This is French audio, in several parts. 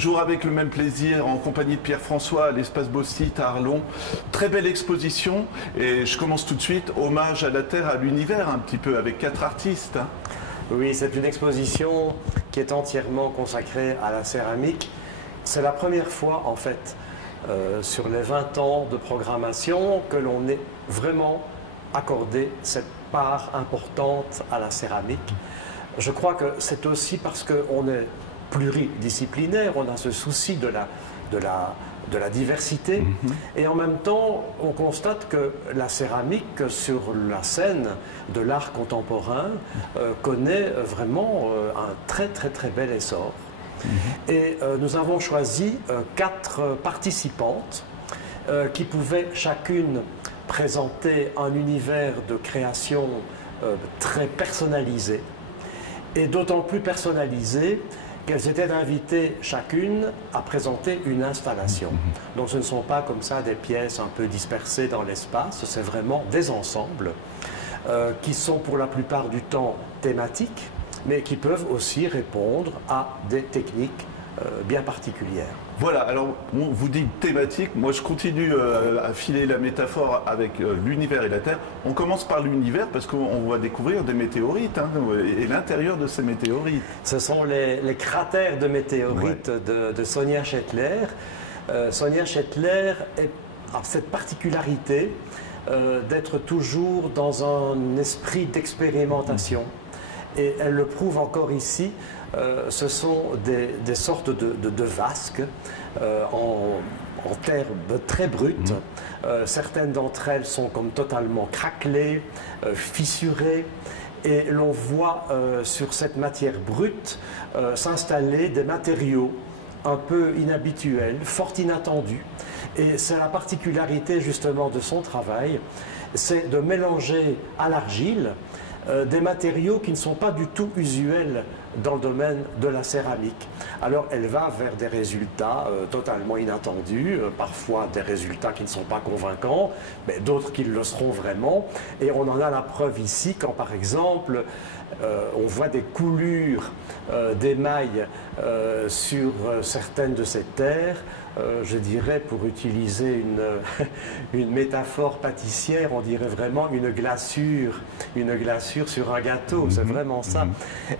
toujours avec le même plaisir, en compagnie de Pierre-François à l'Espace Beau-Site à Arlon. Très belle exposition et je commence tout de suite, hommage à la Terre, à l'univers un petit peu, avec 4 artistes. Hein. Oui, c'est une exposition qui est entièrement consacrée à la céramique. C'est la première fois en fait sur les 20 ans de programmation que l'on ait vraiment accordé cette part importante à la céramique. Je crois que c'est aussi parce qu'on est pluridisciplinaire, on a ce souci de la diversité, et en même temps on constate que la céramique sur la scène de l'art contemporain connaît vraiment un très bel essor. Et nous avons choisi 4 participantes qui pouvaient chacune présenter un univers de création très personnalisé, et d'autant plus personnalisé qu'elles étaient invitées chacune à présenter une installation. Donc ce ne sont pas comme ça des pièces un peu dispersées dans l'espace, c'est vraiment des ensembles qui sont pour la plupart du temps thématiques, mais qui peuvent aussi répondre à des techniques bien particulières. Voilà, alors vous dites thématique, moi je continue à filer la métaphore avec l'univers et la Terre. On commence par l'univers parce qu'on va découvrir des météorites hein, et l'intérieur de ces météorites. Ce sont les cratères de météorites de Sonia Schettler. Sonia Schettler a cette particularité d'être toujours dans un esprit d'expérimentation. Et elle le prouve encore ici. Ce sont des sortes de vasques en terre très brute. Certaines d'entre elles sont comme totalement craquelées, fissurées. Et l'on voit sur cette matière brute s'installer des matériaux un peu inhabituels, fort inattendus. Et c'est la particularité justement de son travail, c'est de mélanger à l'argile des matériaux qui ne sont pas du tout usuels dans le domaine de la céramique. Alors elle va vers des résultats totalement inattendus, parfois des résultats qui ne sont pas convaincants, mais d'autres qui le seront vraiment. Et on en a la preuve ici quand par exemple on voit des coulures d'émail sur certaines de ces terres. Je dirais, pour utiliser une métaphore pâtissière, on dirait vraiment une glaçure sur un gâteau, c'est vraiment ça.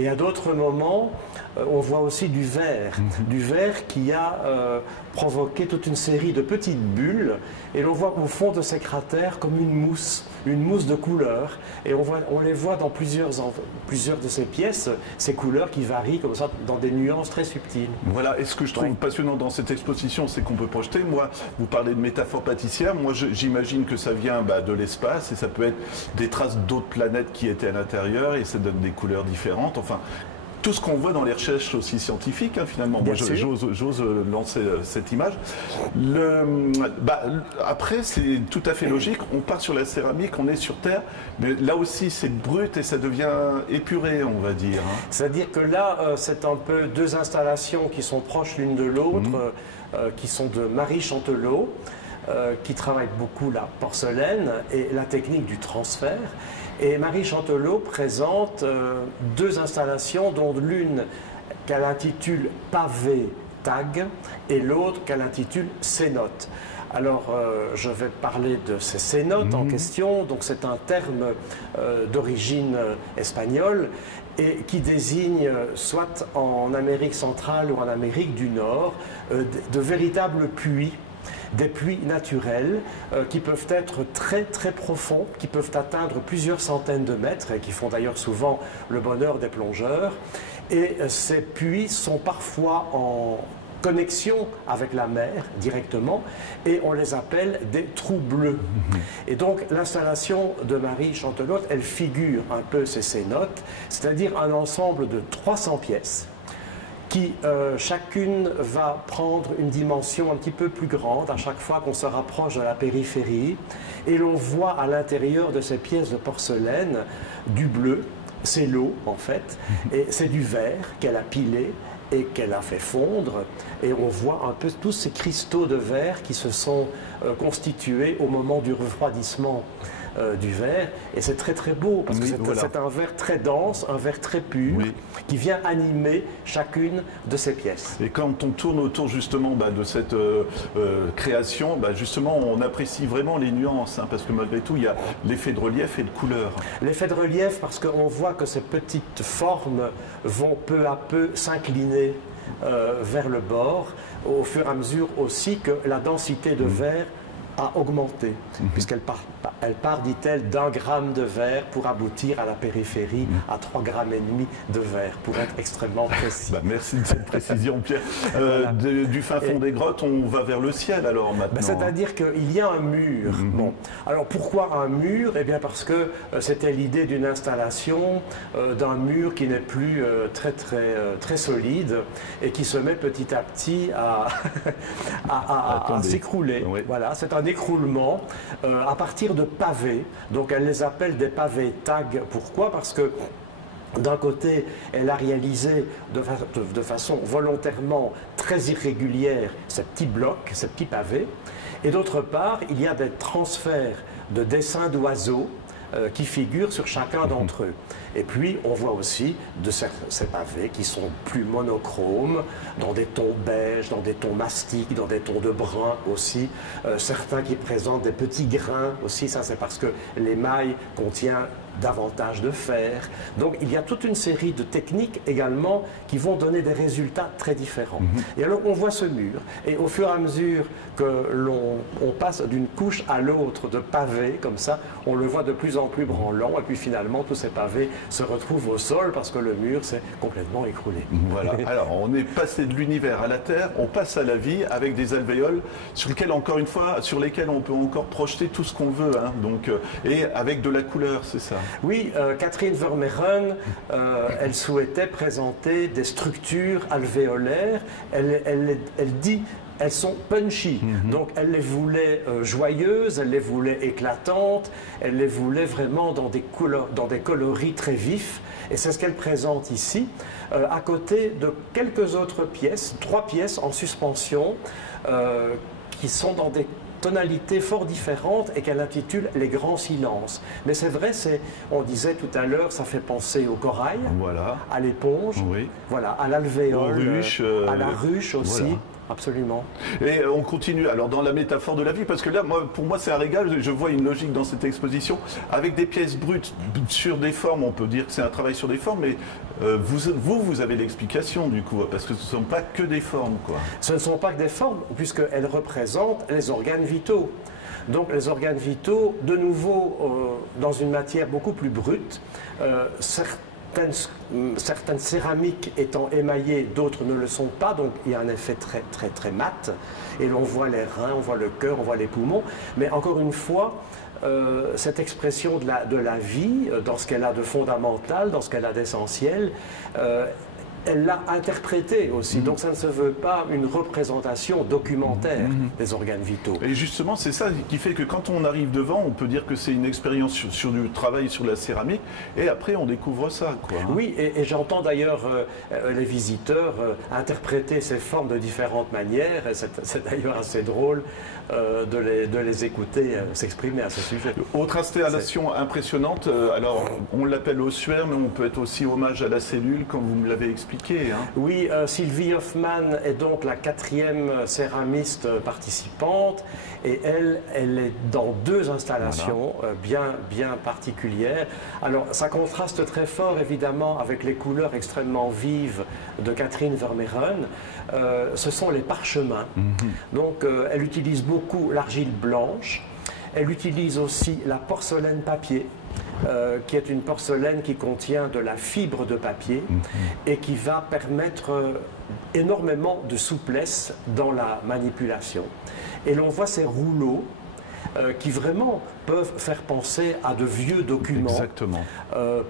Et à d'autres moments, on voit aussi du verre qui a provoqué toute une série de petites bulles, et l'on voit au fond de ces cratères comme une mousse de couleurs, et on les voit dans plusieurs de ces pièces, ces couleurs qui varient comme ça dans des nuances très subtiles. Voilà, et ce que je trouve passionnant dans cette exposition, c'est qu'on peut projeter, moi, vous parlez de métaphore pâtissière, moi j'imagine que ça vient de l'espace, et ça peut être des traces d'autres planètes qui étaient à l'intérieur, et ça donne des couleurs différentes, enfin... Tout ce qu'on voit dans les recherches aussi scientifiques, hein, finalement. Moi, j'ose lancer cette image. Après, c'est tout à fait logique. On part sur la céramique, on est sur Terre, mais là aussi, c'est brut et ça devient épuré, on va dire. Hein. C'est-à-dire que là, c'est un peu 2 installations qui sont proches l'une de l'autre, qui sont de Marie Chantelot, qui travaille beaucoup la porcelaine et la technique du transfert. Et Marie Chantelot présente 2 installations, dont l'une qu'elle intitule Pavé Tag et l'autre qu'elle intitule Cénote. Alors, je vais parler de ces cénotes en question. Donc, c'est un terme d'origine espagnole et qui désigne, soit en Amérique centrale ou en Amérique du Nord, de véritables puits. Des puits naturels qui peuvent être très profonds, qui peuvent atteindre plusieurs centaines de mètres et qui font d'ailleurs souvent le bonheur des plongeurs. Et ces puits sont parfois en connexion avec la mer directement et on les appelle des trous bleus. Et donc l'installation de Marie Chantelot, elle figure un peu ces cénotes, c'est-à-dire un ensemble de 300 pièces qui chacune va prendre une dimension un petit peu plus grande à chaque fois qu'on se rapproche de la périphérie, et l'on voit à l'intérieur de ces pièces de porcelaine du bleu, c'est l'eau en fait, et c'est du verre qu'elle a pilé et qu'elle a fait fondre, et on voit un peu tous ces cristaux de verre qui se sont constitués au moment du refroidissement du verre. Et c'est très très beau parce que c'est un verre très dense, un verre très pur qui vient animer chacune de ces pièces. Et quand on tourne autour justement de cette création, justement on apprécie vraiment les nuances, hein, parce que malgré tout il y a l'effet de relief et de couleur. L'effet de relief parce qu'on voit que ces petites formes vont peu à peu s'incliner vers le bord, au fur et à mesure aussi que la densité de verre a augmenté, puisqu'elle part, dit-elle, d'1 gramme de verre pour aboutir à la périphérie à 3,5 grammes de verre, pour être extrêmement précis. Merci de cette précision, Pierre. Voilà. Du fin fond des grottes, on va vers le ciel alors maintenant. C'est-à-dire qu'il y a un mur. Bon. Alors pourquoi un mur? Eh bien parce que c'était l'idée d'une installation d'un mur qui n'est plus très solide et qui se met petit à petit à s'écrouler. Oui. Voilà, c'est un écroulement à partir de pavés. Donc elle les appelle des pavés tags. Pourquoi? Parce que d'un côté, elle a réalisé de façon volontairement très irrégulière ces petits blocs, ces petits pavés. Et d'autre part, il y a des transferts de dessins d'oiseaux qui figurent sur chacun d'entre eux. Et puis, on voit aussi de ces pavés qui sont plus monochromes, dans des tons beige, dans des tons mastiques, dans des tons de brun aussi. Certains qui présentent des petits grains aussi, ça c'est parce que l'émail contient davantage de fer. Donc il y a toute une série de techniques également qui vont donner des résultats très différents. Et alors on voit ce mur, et au fur et à mesure que l'on passe d'une couche à l'autre de pavés comme ça, on le voit de plus en plus branlant, et puis finalement tous ces pavés se retrouvent au sol parce que le mur s'est complètement écroulé. Voilà, alors on est passé de l'univers à la Terre, on passe à la vie avec des alvéoles sur lesquelles, encore une fois, sur lesquelles on peut encore projeter tout ce qu'on veut, hein, donc, et avec de la couleur, c'est ça? Oui, Catherine Vermeeren, elle souhaitait présenter des structures alvéolaires. Elle dit elles sont punchy. Donc elle les voulait joyeuses, elle les voulait éclatantes, elle les voulait vraiment dans des coloris très vifs. Et c'est ce qu'elle présente ici, à côté de quelques autres pièces, 3 pièces en suspension, qui sont dans des tonalités fort différentes et qu'elle intitule Les Grands Silences. Mais c'est vrai, on disait tout à l'heure, ça fait penser au corail, à l'éponge, voilà, à l'alvéole, à la ruche aussi. Voilà. Absolument. Et on continue, alors dans la métaphore de la vie, parce que là, pour moi, c'est un régal, je vois une logique dans cette exposition, avec des pièces brutes sur des formes, on peut dire que c'est un travail sur des formes, mais vous avez l'explication du coup, parce que ce ne sont pas que des formes, quoi. Ce ne sont pas que des formes, puisqu'elles représentent les organes vitaux. Donc les organes vitaux, de nouveau, dans une matière beaucoup plus brute, certaines céramiques étant émaillées, d'autres ne le sont pas, donc il y a un effet très mat, et l'on voit les reins, on voit le cœur, on voit les poumons, mais encore une fois, cette expression de la vie, dans ce qu'elle a de fondamental, dans ce qu'elle a d'essentiel, elle l'a interprété aussi, donc ça ne se veut pas une représentation documentaire des organes vitaux. Et justement, c'est ça qui fait que quand on arrive devant, on peut dire que c'est une expérience sur du travail sur la céramique, et après on découvre ça, quoi. Oui, et j'entends d'ailleurs les visiteurs interpréter ces formes de différentes manières, et c'est d'ailleurs assez drôle de les écouter s'exprimer à ce sujet. Autre installation impressionnante, alors on l'appelle ossuaire, mais on peut être aussi hommage à la cellule, comme vous me l'avez expliqué. Hein. Oui, Sylvie Hoffmann est donc la 4e céramiste participante, et elle est dans 2 installations bien particulières. Alors ça contraste très fort évidemment avec les couleurs extrêmement vives de Catherine Vermeeren. Ce sont les parchemins. Donc elle utilise beaucoup l'argile blanche, elle utilise aussi la porcelaine papier, qui est une porcelaine qui contient de la fibre de papier et qui va permettre énormément de souplesse dans la manipulation. Et l'on voit ces rouleaux qui vraiment peuvent faire penser à de vieux documents.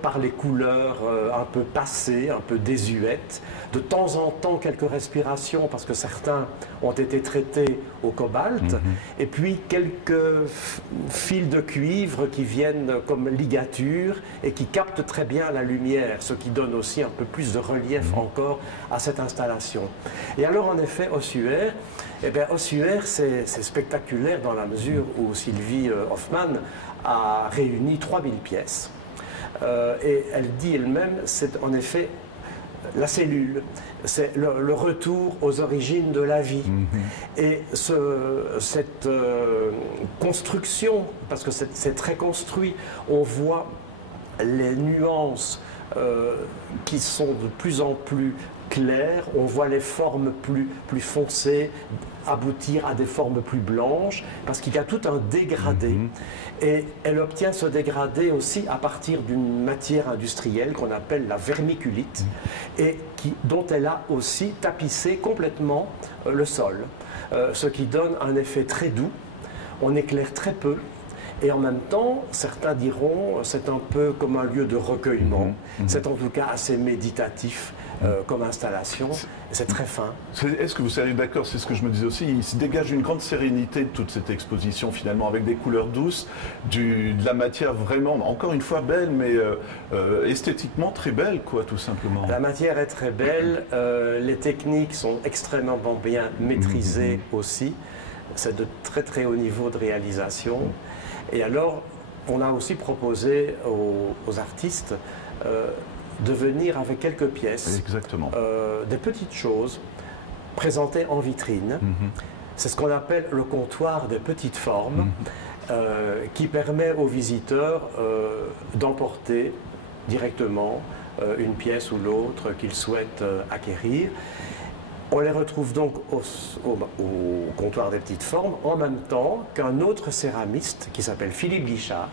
Par les couleurs un peu passées, un peu désuètes. De temps en temps, quelques respirations, parce que certains ont été traités au cobalt. Et puis, quelques fils de cuivre qui viennent comme ligature et qui captent très bien la lumière, ce qui donne aussi un peu plus de relief encore à cette installation. Et alors, en effet, ossuaire, eh bien, ossuaire, c'est spectaculaire dans la mesure où Sylvie Hoffmann a réuni 3000 pièces. Et elle dit elle-même, c'est en effet la cellule, c'est le retour aux origines de la vie. Et cette construction, parce que c'est très construit, on voit les nuances qui sont de plus en plus claires, on voit les formes plus foncées aboutir à des formes plus blanches, parce qu'il y a tout un dégradé. Et elle obtient ce dégradé aussi à partir d'une matière industrielle qu'on appelle la vermiculite, et dont elle a aussi tapissé complètement le sol, ce qui donne un effet très doux. On éclaire très peu. Et en même temps, certains diront, c'est un peu comme un lieu de recueillement. C'est en tout cas assez méditatif comme installation. C'est très fin. Est-ce que vous seriez d'accord? C'est ce que je me disais aussi. Il se dégage une grande sérénité de toute cette exposition, finalement, avec des couleurs douces, de la matière vraiment, encore une fois, belle, mais esthétiquement très belle, quoi, tout simplement. La matière est très belle. Les techniques sont extrêmement bien maîtrisées aussi. C'est de très très haut niveau de réalisation. Et alors, on a aussi proposé aux artistes de venir avec quelques pièces, des petites choses présentées en vitrine. C'est ce qu'on appelle le comptoir des petites formes, qui permet aux visiteurs d'emporter directement une pièce ou l'autre qu'ils souhaitent acquérir. On les retrouve donc au comptoir des petites formes en même temps qu'un autre céramiste qui s'appelle Philippe Guichard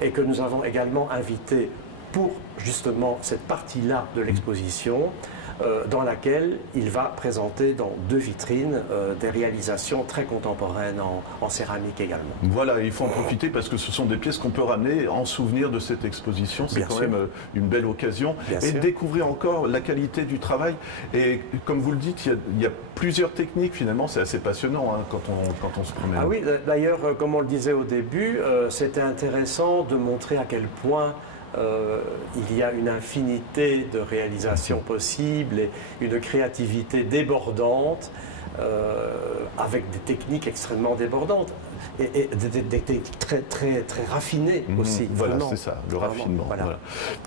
et que nous avons également invité pour justement cette partie-là de l'exposition dans laquelle il va présenter dans 2 vitrines des réalisations très contemporaines en céramique également. Voilà, il faut en profiter parce que ce sont des pièces qu'on peut ramener en souvenir de cette exposition. C'est quand même une belle occasion. Et découvrir encore la qualité du travail. Et comme vous le dites, il y a plusieurs techniques finalement. C'est assez passionnant hein, quand on se promène. Ah oui, d'ailleurs, comme on le disait au début, c'était intéressant de montrer à quel point il y a une infinité de réalisations possibles et une créativité débordante avec des techniques extrêmement débordantes et des techniques très raffinées aussi. Voilà, c'est ça, le raffinement. Voilà.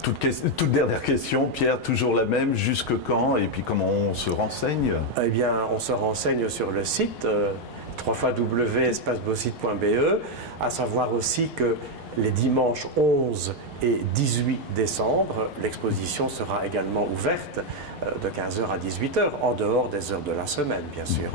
Toute dernière question, Pierre, toujours la même, jusque quand et puis comment on se renseigne? Eh bien, on se renseigne sur le site www.espacebauxite.be, à savoir aussi que les dimanches 11 et 18 décembre, l'exposition sera également ouverte de 15h à 18h, en dehors des heures de la semaine, bien sûr.